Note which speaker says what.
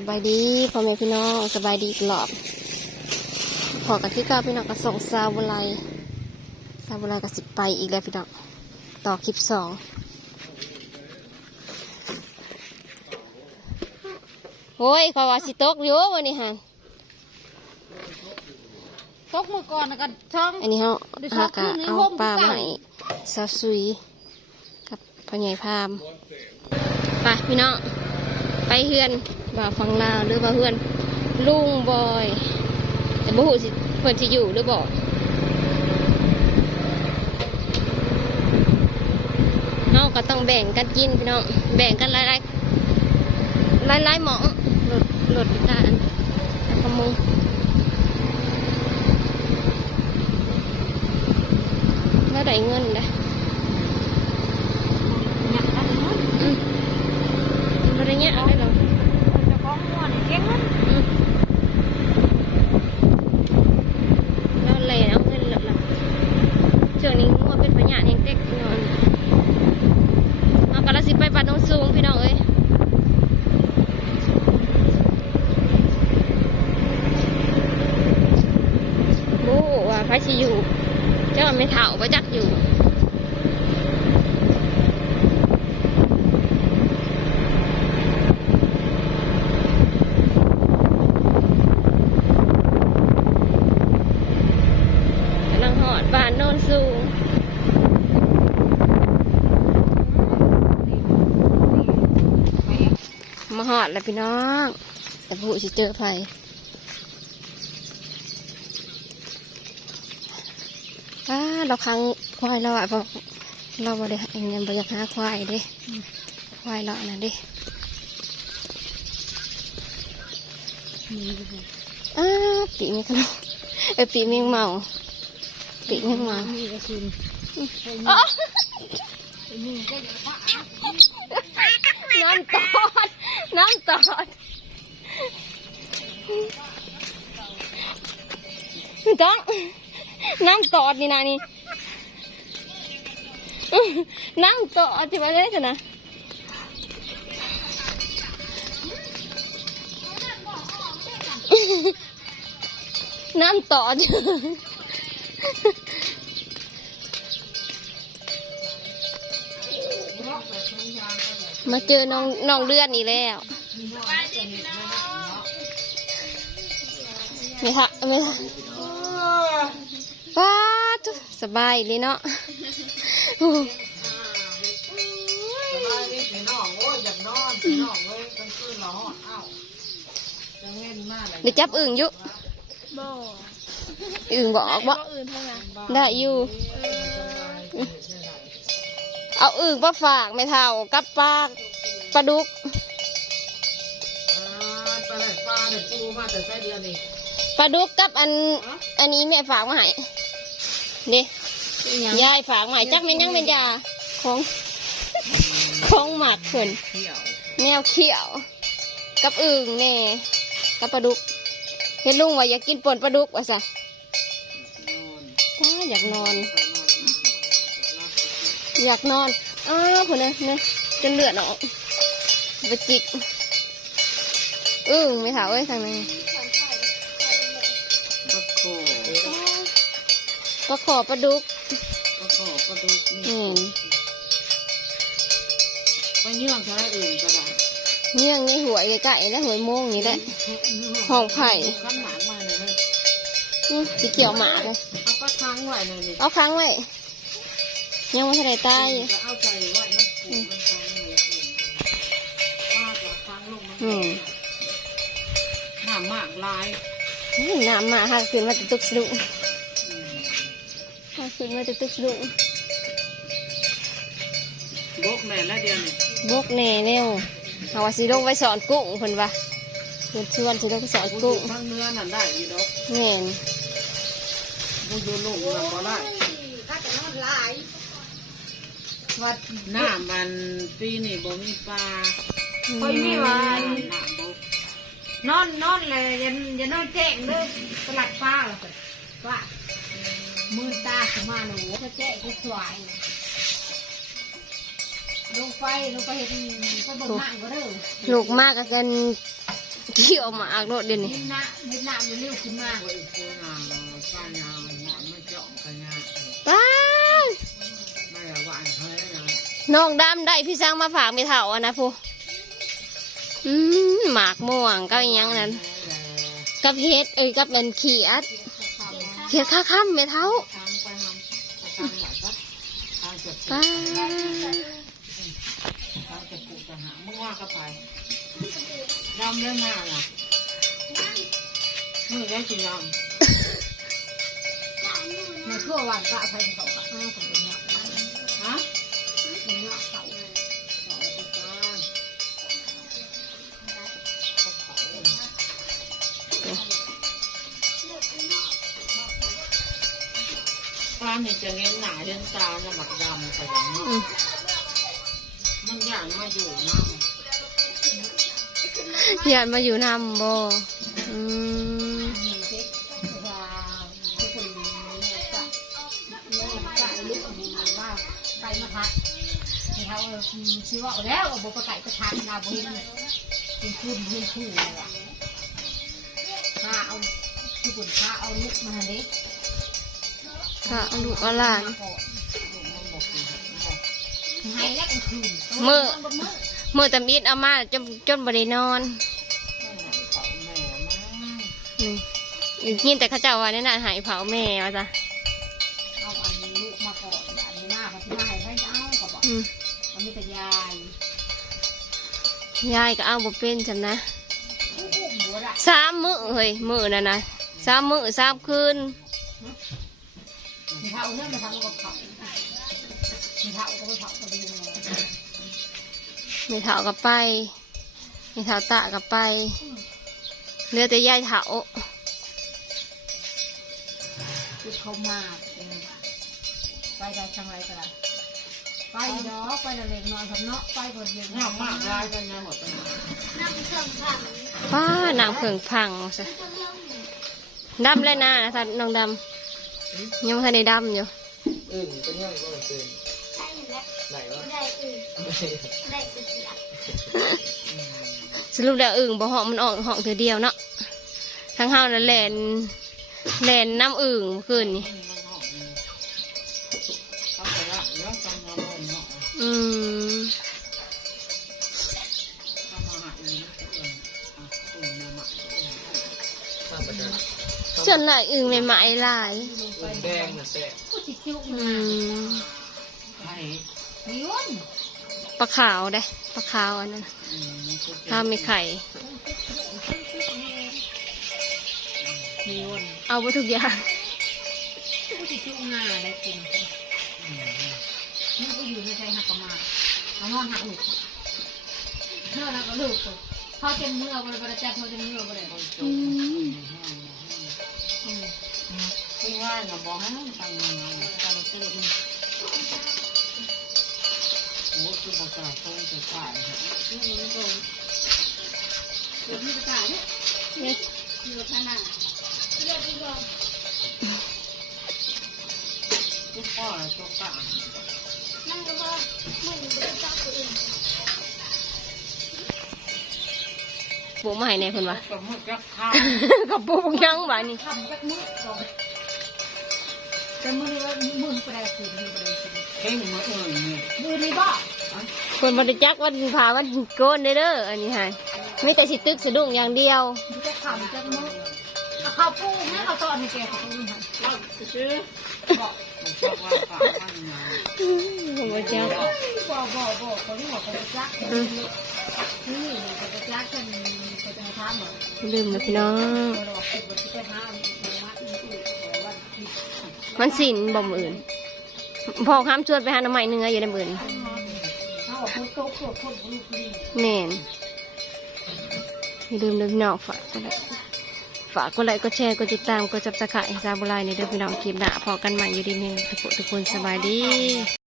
Speaker 1: สบายดีพ่อแม่พี่น้องสบายดีตลอดพอกันที่เก้าพี่น้องก็ส่งซาวบุไลซาวบุไลก็สิไปอีกแล้วพี่น้องต่อคลิปสองโอ้ยเขาว่าสิตกอยู่วันนี้ฮะ
Speaker 2: ตกมือก่อนนะกันช่อง
Speaker 1: อันนี้เขา
Speaker 2: เดี๋ยวชอ
Speaker 1: หา
Speaker 2: บ
Speaker 1: กะ
Speaker 2: ขึ้นใน
Speaker 1: เอา
Speaker 2: ร่ม
Speaker 1: ปลา
Speaker 2: เก่า
Speaker 1: มาให้ซาซุยกับพ่อใหญ่พามไปพี่น้องไปเฮือน บ่าฟังลาวหรือบ่าเฮือนลุงบอย แต่บ่ฮู้สิเพิ่อนสิอยู่หรือบ่เฮาก็ต้องแบ่งกันกินพี่น้องแบ่งกันหลายๆหลายๆหมองรถรถพิการขโมยแล้วได้เงินเด้อ
Speaker 2: อยากได้เงิน
Speaker 1: อืมบ่ได้เงี้ยได้หรอ
Speaker 2: เจะของหัวนี่เก่งมัน
Speaker 1: อืมแล้วเลยเอาเงินหลับหลับช่วงนี้งัวเป็นพญาแห่งเต็กนอนเอากระสิไปปัดน้องสูงพี่น้องเอ้ยโอ้ว่าไฟสิอยู่ เจ้า ไม่เถ่าไปจักอยู่กำลังหอดบ้านโนนสูมาหอดแล้วพี่น้อง แต่ผู้สิเจอไผอ้า เราค้างควายเราอะบอกเราบ่ได้ยังบ่อยากหาควายเด้ควายเราน่ะเด้อ้าปีมีขนมเออปีมีเมาปีมีเมา
Speaker 2: มีกระสุน
Speaker 1: อ๋อ
Speaker 2: มีก็จะพา
Speaker 1: น้ำตอดน้ำตอดต้องน้ำตอดนี่นะนี่ น้ำตอดที่มาได้สินะน้ำตอดมาเจอน้องน้องเลือดนี่แล้วไม่ค่ะไม่ค่ะป้าทุสบายเลยเนาะ
Speaker 3: สบายดีพี่น้องโอ้ยอยากนอนพี่น้องเว้ยกลางคืนเราหอดอ้าวจะเว้นมากเลย
Speaker 1: เดี๋ยวจับอึ่งอยุ
Speaker 2: บ่
Speaker 1: อึ่งบอกว่า
Speaker 2: อื่นเท่านั้น
Speaker 1: ได้อยู่ เอาอึ่งมาฝากไม่เท่ากับปลาปลาดุก
Speaker 3: อ่าปลาไหลปลาเนี่ยปูมาแต่ไส้เดือนนี่
Speaker 1: ปลาดุกกับอัน อันนี้แม่ฝากมาให้เด้ ยายฝากมาให้จักไม่นยังเป็นยาของของหมักเพิ่น
Speaker 3: เที่ยว
Speaker 1: แนวเขียว กับอึ่งแน่กับปลาดุกเห็นลุงว่าอยากกินป่นปลาดุกว่าซะ
Speaker 3: นอน
Speaker 1: ว้าอยากนอน
Speaker 3: ไปนอนมา
Speaker 1: อยากนอนอ้าวคนนะนะจนเลือดออกไปจิกอึ่งไม่ถามเอ้ยทางนั้น
Speaker 3: ปลาโค
Speaker 1: ปลาขอปลาดุก
Speaker 3: ปลาโคปลาดุกนี่
Speaker 1: อืม
Speaker 3: ไปเยื่องเท่าไรอื่นก็ได้
Speaker 1: เมี่ยงในหัวยใกล้ๆและหัวยโมงนี่แหละ ห้องไผ่
Speaker 3: ขั้นหมากมาเลยเว้ย
Speaker 1: อืมสีเขียวหมาเลย
Speaker 3: เอาปลาค้างไว้เลยนี่
Speaker 1: เอาค้างไว้ยังไม่ทันได้ตาย
Speaker 3: จะเอาใจไว้มันปูมันค้างอะไรอื่นปลาก็ค้างลงมัน
Speaker 1: อืม
Speaker 3: หนามากลาย
Speaker 1: อืมน้ำมาหาขึ้นมาจะตุกสลุง
Speaker 3: อืม
Speaker 1: หาขึ้นมาจะตุกสลุง
Speaker 3: บกแม่และเดียวนี่
Speaker 1: บกแน่แนวเอาว่าสิลงไปสอนกุ้งเพิ่นว่าเพิ่นชวนสิลงไปสอน
Speaker 3: กูอ
Speaker 1: กุ้
Speaker 3: ยู่
Speaker 1: ง
Speaker 3: ข้างเนื้อนั่นได้อยู่ดอก
Speaker 1: แม่น
Speaker 3: กูอยู่ลุ่มนั่นก็ได้
Speaker 2: ถ้าจะนอนหลายวัด
Speaker 3: หน้ามันปีนี่บ่มีปลา
Speaker 2: คอยมีว่า
Speaker 3: หน้าบก
Speaker 2: นอนนอนเลยอย่าอย่านอนแจ้งเลยสลัดฟ้าล่ะสิว่ามือตาขึ้นมาหนูจะแจ้งกูสวย ลงไปลงไปเห็นไปเบนหนังก็เด้อ
Speaker 1: ลูกมากก็กันที่ออกมาอากโลดเดี๋ยวนี้
Speaker 2: นิดหน้านิดหน้ามันเร็วขึ้นมา
Speaker 3: โอ้ยกูนางป้านางหมอนไม่เจาะกันยา
Speaker 1: ป้า
Speaker 3: ไม่ละวันเฮ้ยนะ
Speaker 1: น้องดำได้พี่สร้างมาฝากไม่เท่าอะนะพูอืมหมากม่วงก็อีหยังนั้น กับเฮ็ดเอ้ยกับเป็นเขียดเขียดข้าค่ำไม่เท่า
Speaker 3: ทางไปทำทา ก็ไปดำเรื่องหน้าล่ะมึงได้กินด
Speaker 2: ในทั่ววันก็อภัยเขาก็อ้าวผมเป็นเนาะำ
Speaker 3: ฮะ
Speaker 2: เป็นเนาะเขา
Speaker 3: ต่อไปกันป้าเนี่ยจะเลี้ยงหนาเลี้ยงตาเนี่ยหมักดำไปอย่างนี้
Speaker 1: อืม
Speaker 3: มันอยากมาอยู่น้ำ
Speaker 1: อ ยากมาอยู่นำบ่อืม
Speaker 2: มีเซ็กว่าทุกนเนี่ยจะเนี่ยจะลุกว่าไปมาอว่าแล้วบประกาศประทานนาบุญเป็นคืนเพื่อนคู่เลยอะข้าเอาที่บุญข้าเอาลูกมาเด็ก
Speaker 1: ค่ะเอาลูกเอาหลาน
Speaker 2: ให้แล้วกลางคืน
Speaker 1: มื้อ
Speaker 2: บนมื้อ
Speaker 1: เมื่อตำอิดเอามาจนจนบ่ได้นอนนี่ยินแต่เขาเจ้าว่านี่น่ะหายเผาแม่ว่าจ้ะ
Speaker 2: เอาอันนี้ลูกมาก่อนอันนี้หน้าพัฒนาให้ให้เอาก็บอก
Speaker 1: อืม
Speaker 2: มันมีแต่ยาย
Speaker 1: ยายก็เอาบ่เป็นจำนะ
Speaker 2: อู้อู้หัวละ
Speaker 1: สามมื้อเฮ้ยมื้อนั่นนะสามมื้อสามคืน
Speaker 2: มีเท่าเนี่ยมาทำกับ ไม่
Speaker 1: เถากับไปไม่เถาตะกับไปเหลือแต่ยายเถา
Speaker 2: คือเขามาไปได้ทางไรก็ได้ไปเนาะไปละเล็กน้อยครับเนาะไปคนเดียว
Speaker 3: น่ามากร้ายกันนะหมดเลย
Speaker 1: ป้านางเผิงพังซะดำเลยนะนะท่านน้องดำยังไม่ทันได้ดำอยู่
Speaker 4: อึ่งเป็นยังก็เป็นไหนวะ
Speaker 1: สรุปแล้วอึ่งบ่เหาะมันออกเหาะเธอเดียวเนาะทั้งเฮานั่นแหลนแหลนน้ำอึ่งเมื่อคืนนี่
Speaker 3: มันหอมเลยเอาไปละแล้วจำนำมันเนาะ
Speaker 1: อืม
Speaker 3: ทำมาหาเองเองอะตุ่มมาหมักเอง
Speaker 4: ข้ามไปกัน
Speaker 1: ส่วนหลายอึ่งไม่หมายหลาย
Speaker 4: อึ่งแดงน่ะแซ่บ
Speaker 2: ก็ติดจุก
Speaker 1: อื
Speaker 2: มาม
Speaker 3: ไอ้
Speaker 2: มีวัน
Speaker 1: ปลาขาวได้ปลาขาวอันนั้น
Speaker 3: อืมกูเก็บ
Speaker 1: ถ้าไม่ไข่
Speaker 2: มีวัน
Speaker 1: เอาไปทุกอย่าง
Speaker 2: ก็ติดจุกงาได้กิน
Speaker 3: อืม
Speaker 2: นี่ก็อยู่ในใจหักกมาเอานอนหักลูกเมื่อแล้วก็ลูกเขาจะเมื่อบริบาลแจ้งเขาจะเมื่อบริบาล
Speaker 3: จุ่มอืม
Speaker 2: อืม
Speaker 3: คือง่ายนะบอกให้มันตั้งมาตั้งตื่น โอ้คือภาษาโต้งจะขายเหรอ
Speaker 2: นี่มันก็เดี๋ยวพี่จะกายเนี่ย
Speaker 1: นี่
Speaker 2: มีรถข้างหน้าเรียกพี่บอก
Speaker 3: ทุกข้อตัวกลา
Speaker 2: นั่งก็พอไม่ถึงจะจับตัวอื่น
Speaker 1: ปลูกมาให้ในคนวะ
Speaker 3: สมมติจะข้าว
Speaker 1: กับปลูกยังบ้านี่
Speaker 2: ทำจากมือก่อนแต่มือนี้ว่ามือแปรคืนมือแปรคืน
Speaker 3: เข่งมาเอ่ยเนี่ย
Speaker 2: มือนี้บ่
Speaker 1: คนบริจักวันพาวันโกนเด้ออันนี้ฮะไม่แต่สิตึกสะดุ้งอย่างเดียว
Speaker 2: จะขำจากมือเขาปูให้เขาตอนให้แกเขาปูให้
Speaker 3: เราซื้อ
Speaker 2: บอก
Speaker 3: มันชอบว่าฝาก
Speaker 1: ผมจัก
Speaker 2: บอกบอกบอกคนที่บอกเขาจะจักนี่นี่เขาจะจักกันจะมาทำหรอ
Speaker 1: ลืมนะพี่น้อง
Speaker 2: เราบอกคิดว่าจะไปหาเอามาอีกอีกแต่ว่าคิด
Speaker 1: มันสินบ่มอื่นพอข้ามชวนไปหาหน้ำใหม่เนื้ออยู่ในมือน แน่นอย่าลืมเด้อกน้องฝากก็ได้ฝากกดไลค์กดแชร์กดติดตามกดจับสะขายซาบุไรในเดือนพี่น้องคลิปหน้าพอกันใหม่อยู่ดีเมงทุกคนทุกคนสบายดี